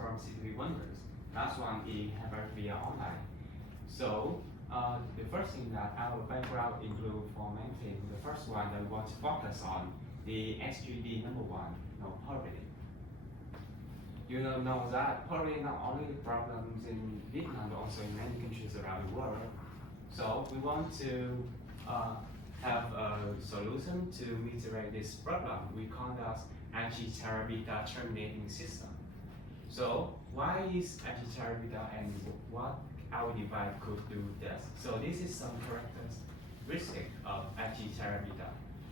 from CVT.Wonders. Last one is happened via online. So the first thing that our background include formatting. The first one that we want to focus on the SGD number one, poverty. You know that poverty not only problems in Vietnam but also in many countries around the world. So we want to have a solution to mitigate this problem. We call that anti-terror beta terminating system. So why is anti-terror beta and what our device could do this? So this is some characteristic of anti-terror beta.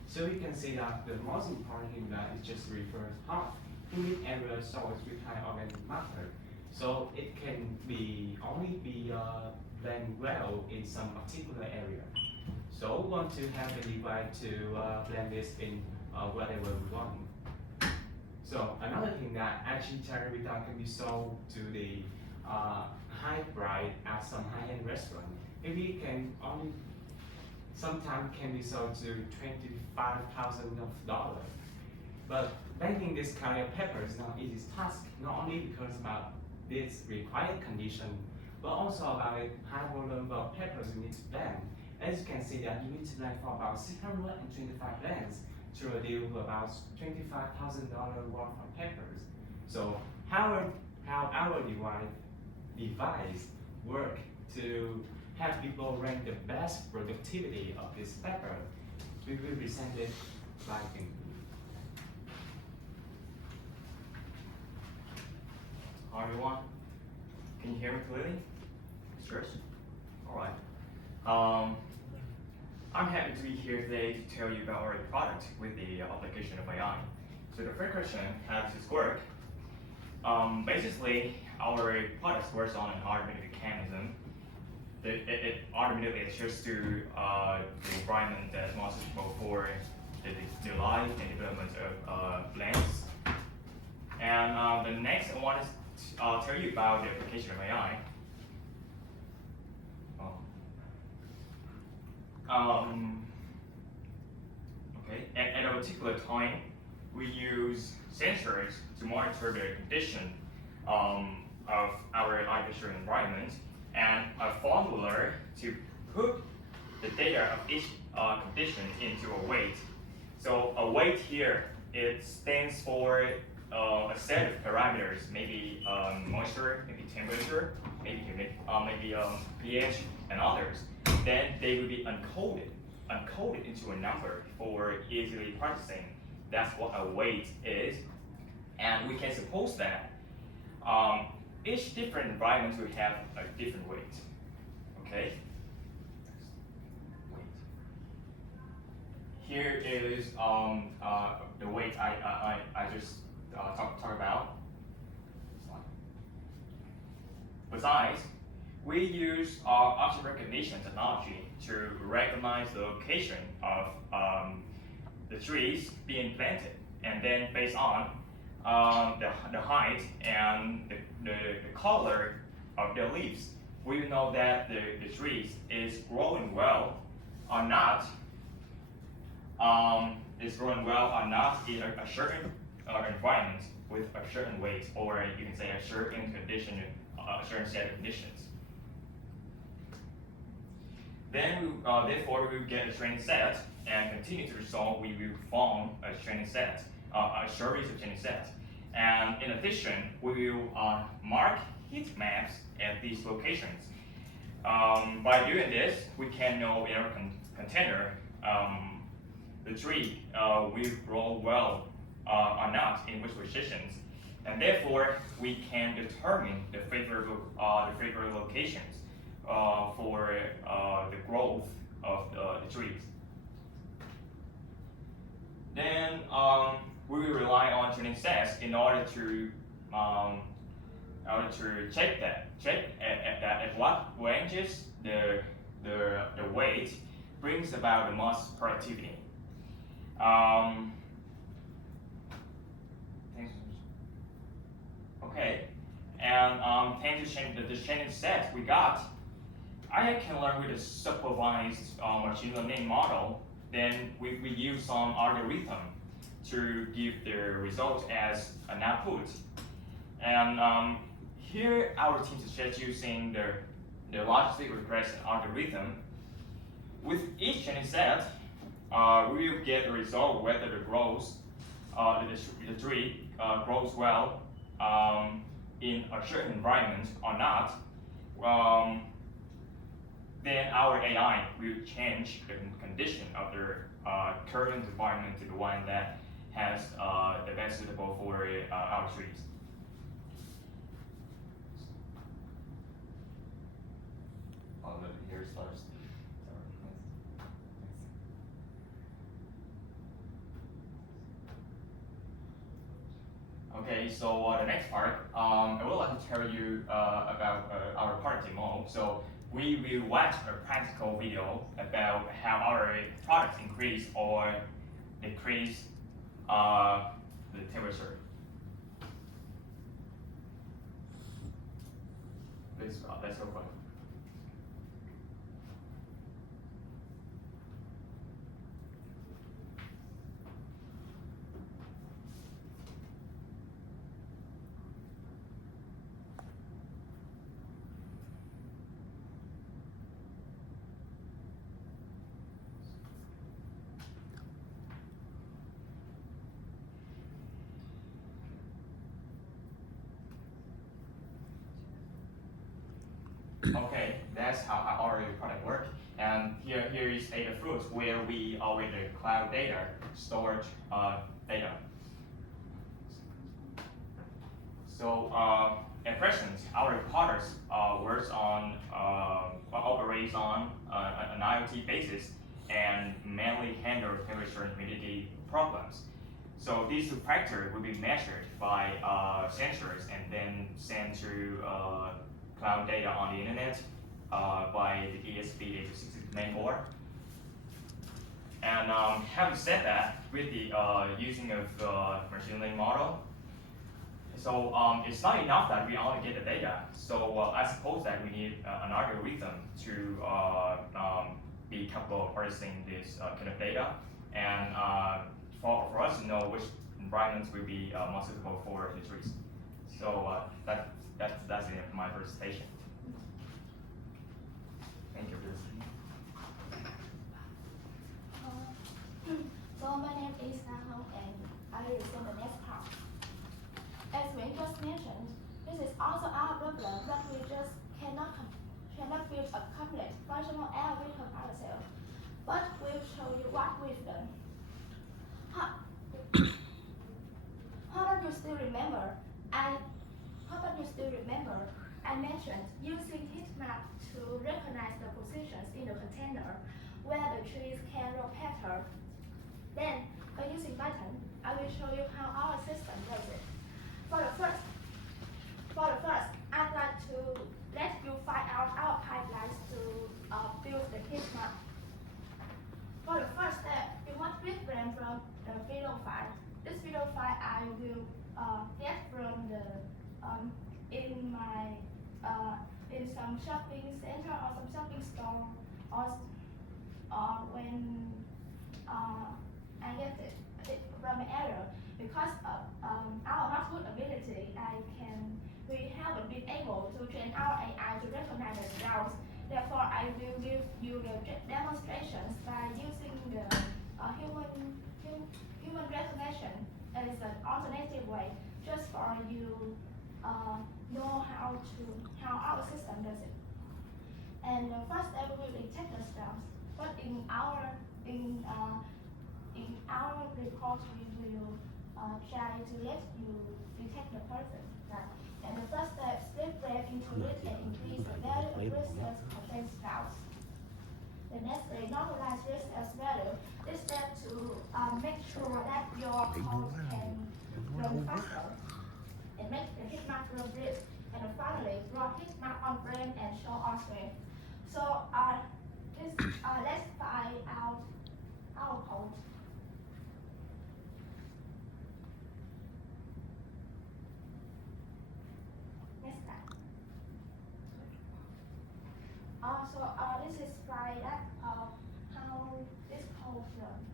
So you can see that the most important thing that is just refers hard. Humid area soils with high organic matter. So it can only be blend well in some particular area. So we want to have a device to blend this in whatever we want. So another thing that anti-terror beta can be sold to the high price at some high-end restaurant. Maybe it can only sometimes can be sold to $25,000. But making this kind of paper is not easy task, not only because about this required condition, but also about high volume of papers you need to blend. As you can see that you need to blend for about 625 blends to deal with about $25,000 worth of papers. So how our device work to have people rank the best productivity of this paper, we will present it like in. Hi everyone, can you hear me clearly? Sure. All right. I'm happy to be here today to tell you about our product with the application of AI. So the first question, how does this work? Basically, our product works on an automated mechanism. It automatically adjusts to the environment that's most suitable for the life and development of plants. And the next I want to tell you about the application of AI. Okay. At a particular time, we use sensors to monitor the condition of our artificial environment and a formula to put the data of each condition into a weight. So a weight here, it stands for a set of parameters, maybe moisture, maybe temperature, maybe pH, and others. Then they will be encoded into a number for easily processing. That's what a weight is. And we can suppose that each different environment will have a different weight. Okay? Here is the weight I just talked about. Besides, we use object recognition technology to recognize the location of the trees being planted, and then based on the height and the color of the leaves, we know that the trees is growing well or not. Is growing well or not in a certain environment with a certain weight, or you can say a certain condition, a certain set of conditions. Then, therefore, we will get a training set and continue to resolve. We will form a training set, a series of training sets. And in addition, we will mark heat maps at these locations. By doing this, we can know in our container the tree will grow well or not in which positions, and therefore we can determine the favorable locations for the growth of the trees. Then we will rely on training sets in order to check at what ranges the weight brings about the most productivity. Okay, and thanks to the training set we got, I can learn with a supervised machine learning model. Then we use some algorithm to give the result as an output. And here our team suggests using the logistic regression algorithm. With each training set, we will get the result whether the tree grows well in a certain environment or not. Then our AI will change the condition of the current environment to the one that has the best suitable for our trees. Here's first. Okay, so the next part, I would like to tell you about our product demo. So we will watch a practical video about how our products increase or decrease the temperature. Please, let's go for it. Okay, that's how our product works. And here is a fruit where we already cloud data, storage data. So at present, our products operates on an IoT basis and mainly handle temperature and humidity problems. So these two factors will be measured by sensors and then sent to cloud data on the internet by the ESP8266 mainboard. And having said that, with the using of machine learning model, so it's not enough that we only get the data. So I suppose that we need an algorithm to be capable of processing this kind of data, and for us to know which environments will be more suitable for the trees. So that's my presentation. Thank you. So my name is Nahong and I will present the next part. As we just mentioned, this is also our problem that we just cannot build a complete functional algorithm ourselves. But we'll show you what we've done. How do you still remember? I mentioned using heat map to recognize the positions in the container where the trees can grow better. Then, by using button, I will show you how our system does it. For the first, I'd like to let you find out our pipelines to build the heat map. For the first step, you must read them from the video file. This video file I will get from the in some shopping center or some shopping store or when I get it from the area. Because of our not good ability, we haven't been able to train our AI to recognize the results. Therefore, I will give you the demonstrations by using the human recognition as an alternative way, just for you know how our system does it. And the first step will detect the steps. But in our report, we will try to let you detect the person. Right? And the first step, split them into it and increase the value of risk as contains routes. The next step, normalize risk as value. This step to make sure that your code can run faster and make the heat map run brief. And finally, draw heat map on frame and show on screen. So let's find out our code. Next slide. This is slide that how this code runs.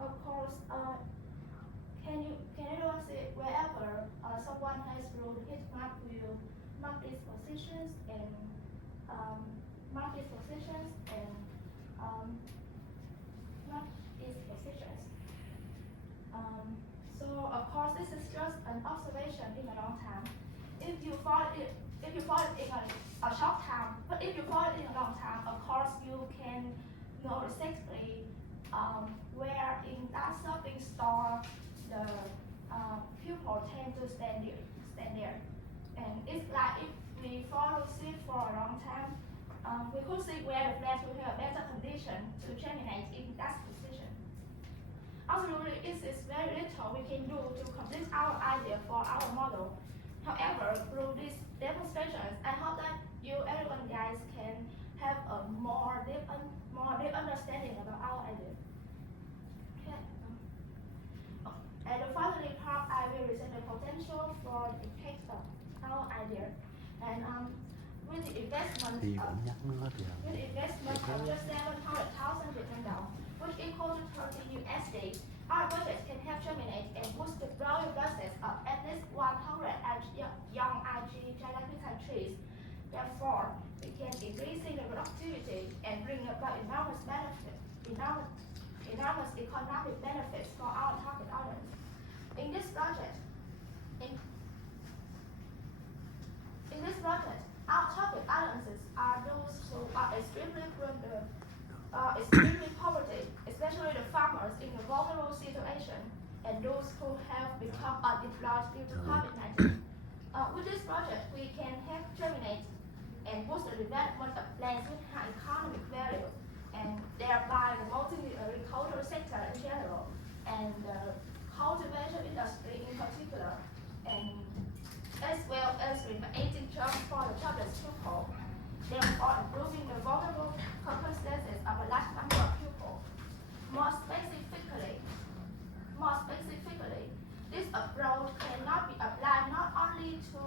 Of course, someone has ruled the heat map will mark these positions and mark these positions and mark these positions. So of course this is just an observation in a long time. If you follow it in a short time, but if you follow it in a long time, of course you can know exactly where in that shopping store the pupil tend to stand there. And it's like if we follow it for a long time, we could see where the plants will have a better condition to germinate in that position. Absolutely, it is very little we can do to complete our idea for our model. However, through these demonstrations, I hope that you everyone guys can have a more deep understanding about our idea. Okay. At the following part, I will present the potential for the impact of our idea. And with the investment thì of cũng nhắc nó thì just $700,000 Vietnam, which equals to 30 USD, our budget can help germinate and boost the growing process of at least 100 young algae gigantic trees. Therefore, we can increasing the productivity and bring about enormous economic benefits for our target audience. In this project, our target audiences are those who are extremely poverty, especially the farmers in a vulnerable situation, and those who have become unemployed due to COVID-19. With this project, we can help germinate and boost the development of plants with high economic value, and thereby promoting the agricultural sector in general, and the cultivation industry in particular, and as well as creating jobs for the jobless people, therefore improving the vulnerable circumstances of a large number of people. More specifically, this approach cannot be applied not only to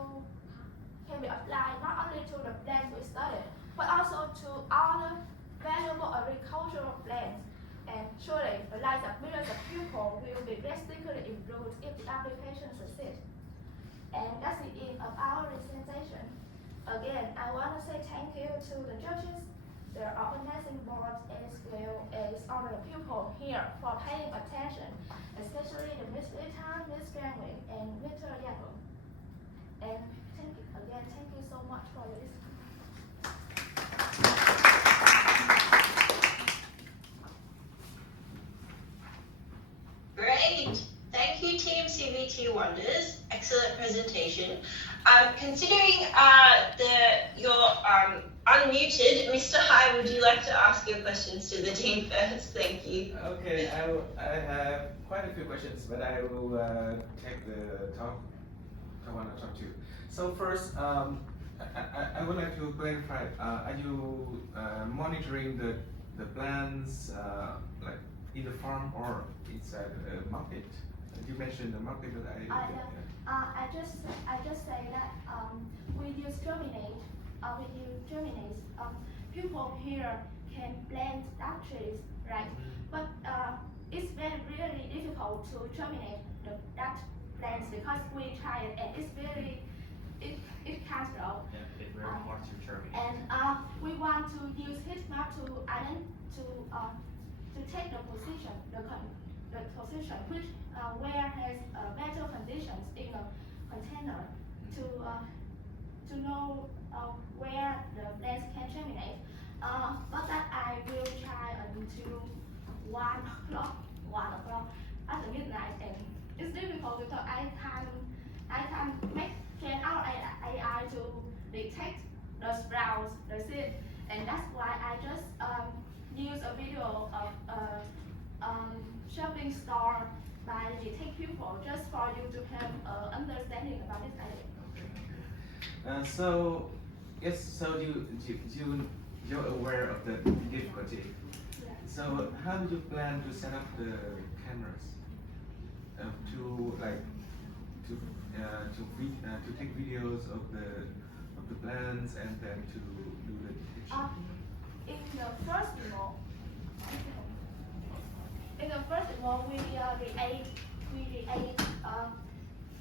the plants we studied, but also to other valuable agricultural plants. And surely the lives of millions of people will be drastically improved if the application succeeds. And that's the end of our presentation. Again, I want to say thank you to the judges, the organizing board, as well as all the people here for paying attention, especially the Ms. Lita, Ms. Strangway, and Mr. Yago. And thank you so much for listening. Great. Thank you, Team CVT.Wonders. Excellent presentation. Considering you're unmuted, Mr. Hai, would you like to ask your questions to the team first? Thank you. Okay, I have quite a few questions, but I will take the talk I want to talk to. So first, I would like to clarify, are you monitoring the plants like in the farm or inside a market? You mentioned the market, but I just say that we use germinate. People here can plant that trees, right? But it's really difficult to germinate that plants because we try it and it can't grow. Yeah, it's very hard to germinate. And we want to use heat map to take the position, the position which where has better conditions in a container to know where the plants can germinate. But that I will try until 1 o'clock at the midnight, and it's difficult because I can train our AI to detect the sprouts, the seed, and that's why I just use a video of shopping store by detect people just for you to have understanding about this idea. So yes, so you're aware of the difficulty. Yeah. So how do you plan to set up the cameras to take videos of the plants and then to do the detection? In the first demo,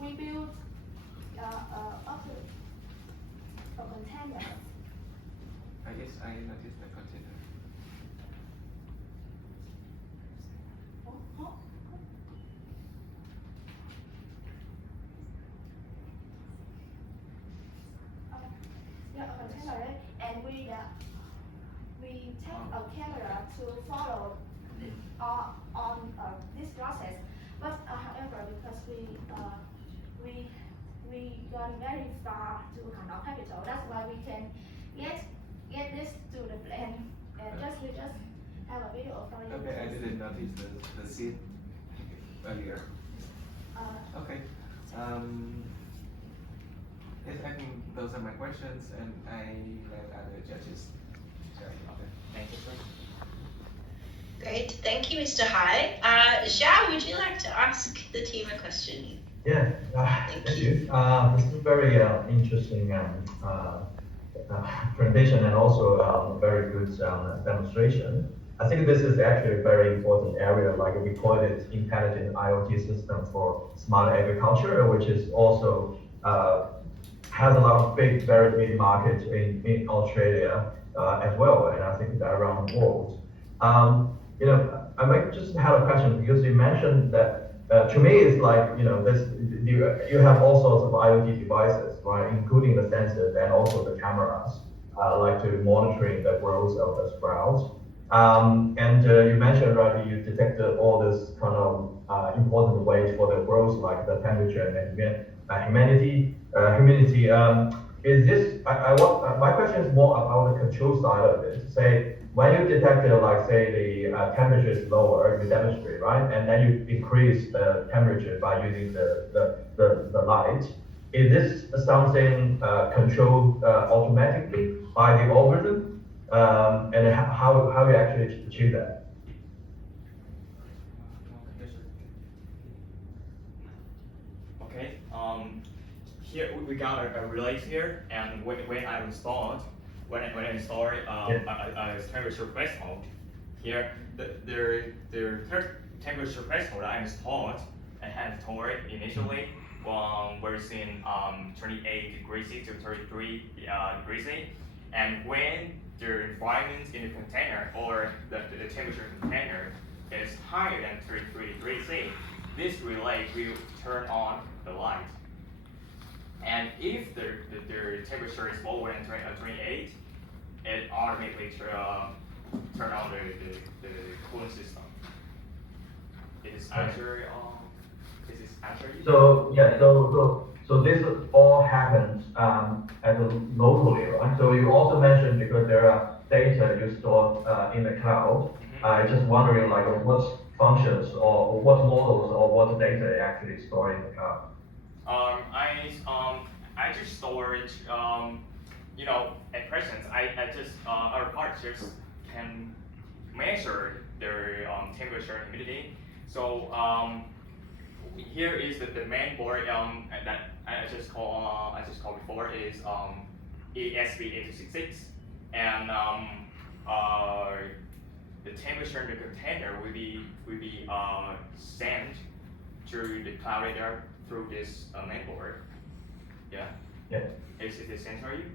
we build also a container. Yes, I noticed the container. Yeah, a container, right? And we take a camera to follow on this process. But however, because we got very far to Hanoi capital, that's why we can get this to the plan. And we just have a video for you. Okay, I didn't notice the scene earlier. Okay. Yes, I think those are my questions, and I let other judges. Sorry. Okay. Thank you, sir. Great, thank you, Mr. Hai. Zhao, would you like to ask the team a question? Yeah, thank you. This is a very interesting presentation and also a very good demonstration. I think this is actually a very important area, like we call it intelligent IoT system for smart agriculture, which is also has a lot of very big market in Australia as well, and I think around the world. I might just have a question because you mentioned that to me it's like this you have all sorts of IoT devices, right, including the sensors and also the cameras, like to monitoring the growth of the sprouts. And you mentioned, right, you detected all this kind of important ways for the growth, like the temperature and humidity. Is this? My question is more about the control side of it. Say when you detect, like say the temperature is lower, you demonstrate, right, and then you increase the temperature by using the light. Is this something controlled automatically by the algorithm? And how you actually achieve that? Okay. Here we got a relay here, and when I installed a temperature threshold, here the temperature threshold I installed and had stored initially was in 28 degrees C to 33 degrees C, and when the environment in the container or the temperature container is higher than 33 degrees C, this relay will turn on the light. And if the temperature is lower than 28, it automatically turn on the cooling system. Is this answer you? So yeah, so this all happens as a locally, right? So you also mentioned because there are data you store in the cloud. Just wondering like what functions or what models or what data actually store in the cloud. I just storage at present I just our parts just can measure their temperature and humidity. So here is the main board that I just called before is ASP8266, and the temperature in the container will be sent through the cloud radar through this main board. Yeah. Yeah. Is this answer you?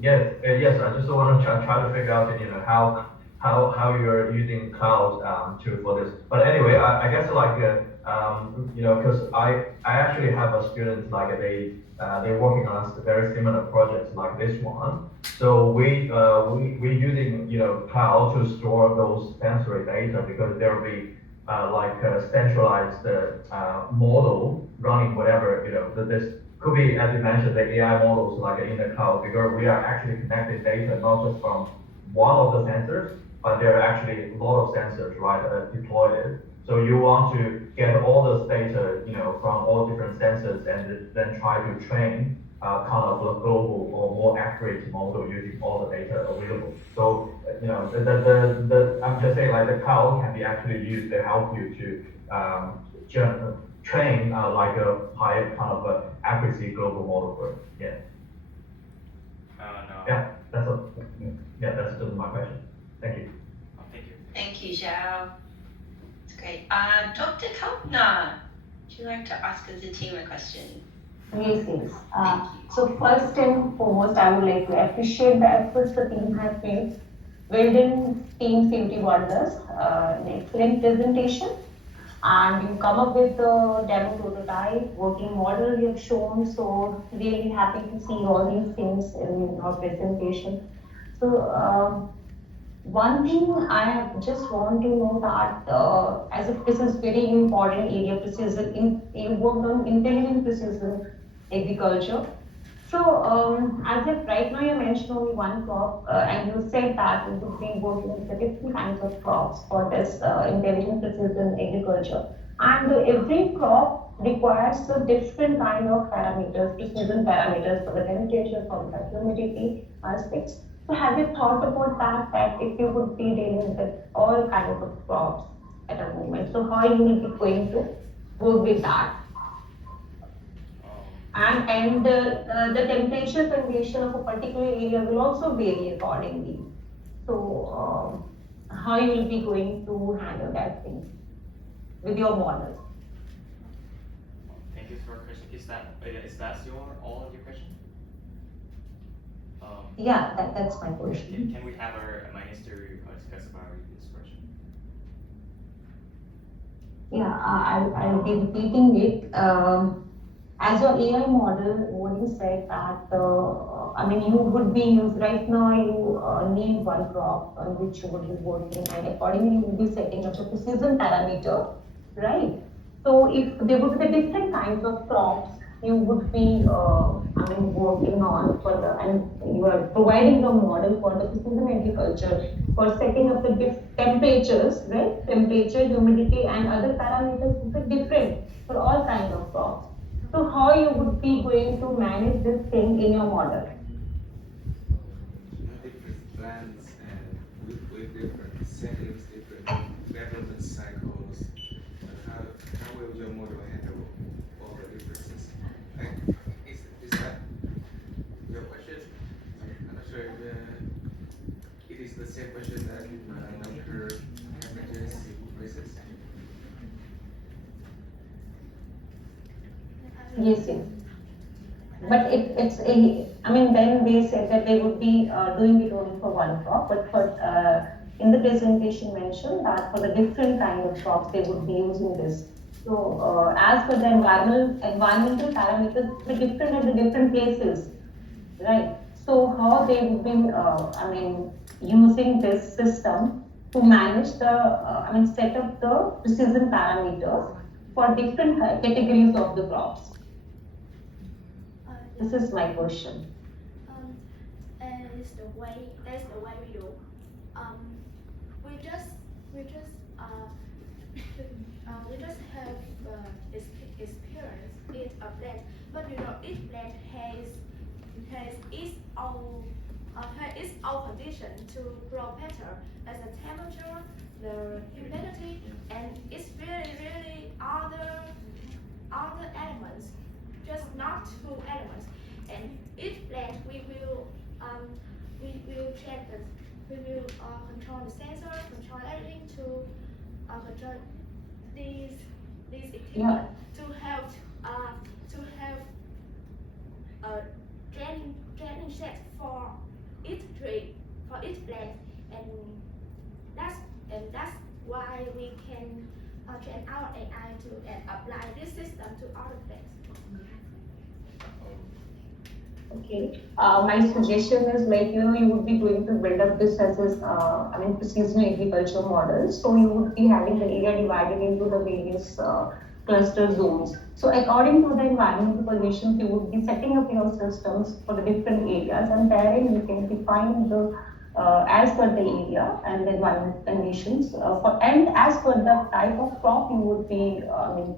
Yes. I just want to try to figure out, how you're using cloud for this. But anyway, I guess like because I actually have a student like they're working on very similar projects like this one. So we using cloud to store those sensory data because there will be like a centralized model running whatever this could be, as you mentioned, the AI models like in the cloud, because we are actually connecting data not just from one of the sensors, but there are actually a lot of sensors, right, deployed. So you want to get all this data, from all different sensors and then try to train kind of a global or more accurate model using all the data available. So, I'm just saying like the cloud can be actually used to help you to train like a high kind of accuracy global model for it. Yeah. No. Yeah, that's just my question. Thank you. Thank you. Thank you, Zhao. It's Great. Dr. Kalpna, would you like to ask us a team a question? Yes, yes. Thank you. So first and foremost, I would like to appreciate the efforts the team has made building Team CVT.Wonders, an excellent presentation, and you come up with the demo prototype, working model you have shown. So really happy to see all these things in your presentation. So one thing I just want to know that as if this is very important area, precision, you worked on intelligent precision agriculture. So, as if right now you mentioned only one crop, and you said that you would be working with the different kinds of crops for this intelligent precision agriculture. And every crop requires a different kind of parameters, precision parameters for the temperature, for the humidity aspects. So, have you thought about that? That if you would be dealing with all kinds of crops at a moment, so how you will be going to work with that? And the temperature condition of a particular area will also vary accordingly. So how you will be going to handle that thing with your model? Thank you for your question. Is that all of your question? Yeah, that's my question. Can we have our minister discuss about this question? Yeah, I'll be repeating it. As your AI model, what you said that, I mean, you would be used right now, you need one crop on which you would be working, and accordingly, you will be setting up a precision parameter, right? So, if there would be the different kinds of crops you would be, I mean, working on for the, and you are providing the model for the precision agriculture for setting up the temperatures, right? Temperature, humidity, and other parameters would be different for all kinds of crops. So how you would be going to manage this thing in your model? Different plants and with different settings, different development cycles. How will your model handle all the differences? Is that your question? I'm not sure if it is the same question that Dr. Cambridge raises. Yes, yes. But it's a, I mean, then they said that they would be doing it only for one crop, but for in the presentation mentioned that for the different kind of crops they would be using this. So as for the environmental parameters, the different at the different places, right? So how they would be, I mean, using this system to manage the, I mean, set up the precision parameters for different categories of the crops. This is my question. And it's the way that's the way we do. We just we just have experience in a plant, but you know each plant has its own condition to grow better as the temperature, the humidity, and it's really other elements, just not two elements. And each plant we will check this. We will control the sensor, control everything to control these equipment to have training set for each tree, for each plant, and that's why we can train our AI to and apply this system to other plants. Okay. My suggestion is like, you know, you would be going to build up this as a, I mean, precision agriculture model. So you would be having the area divided into the various cluster zones. So according to the environmental conditions, you would be setting up your systems for the different areas, and therein you can define the as per the area and the environmental conditions, and as per the type of crop you would be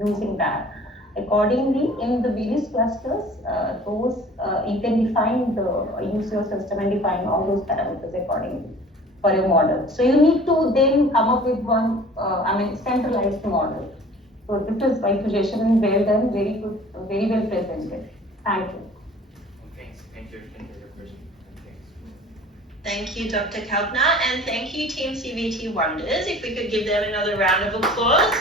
using that. Accordingly, in the various clusters, those you can define use your system and define all those parameters accordingly for your model. So you need to then come up with one, centralized model. So this is my suggestion, and well done, very good, very well presented. Thank you. Thank you for your question. Thanks. Thank you, Dr. Kalpner, and thank you, Team CVT Wonders. If we could give them another round of applause.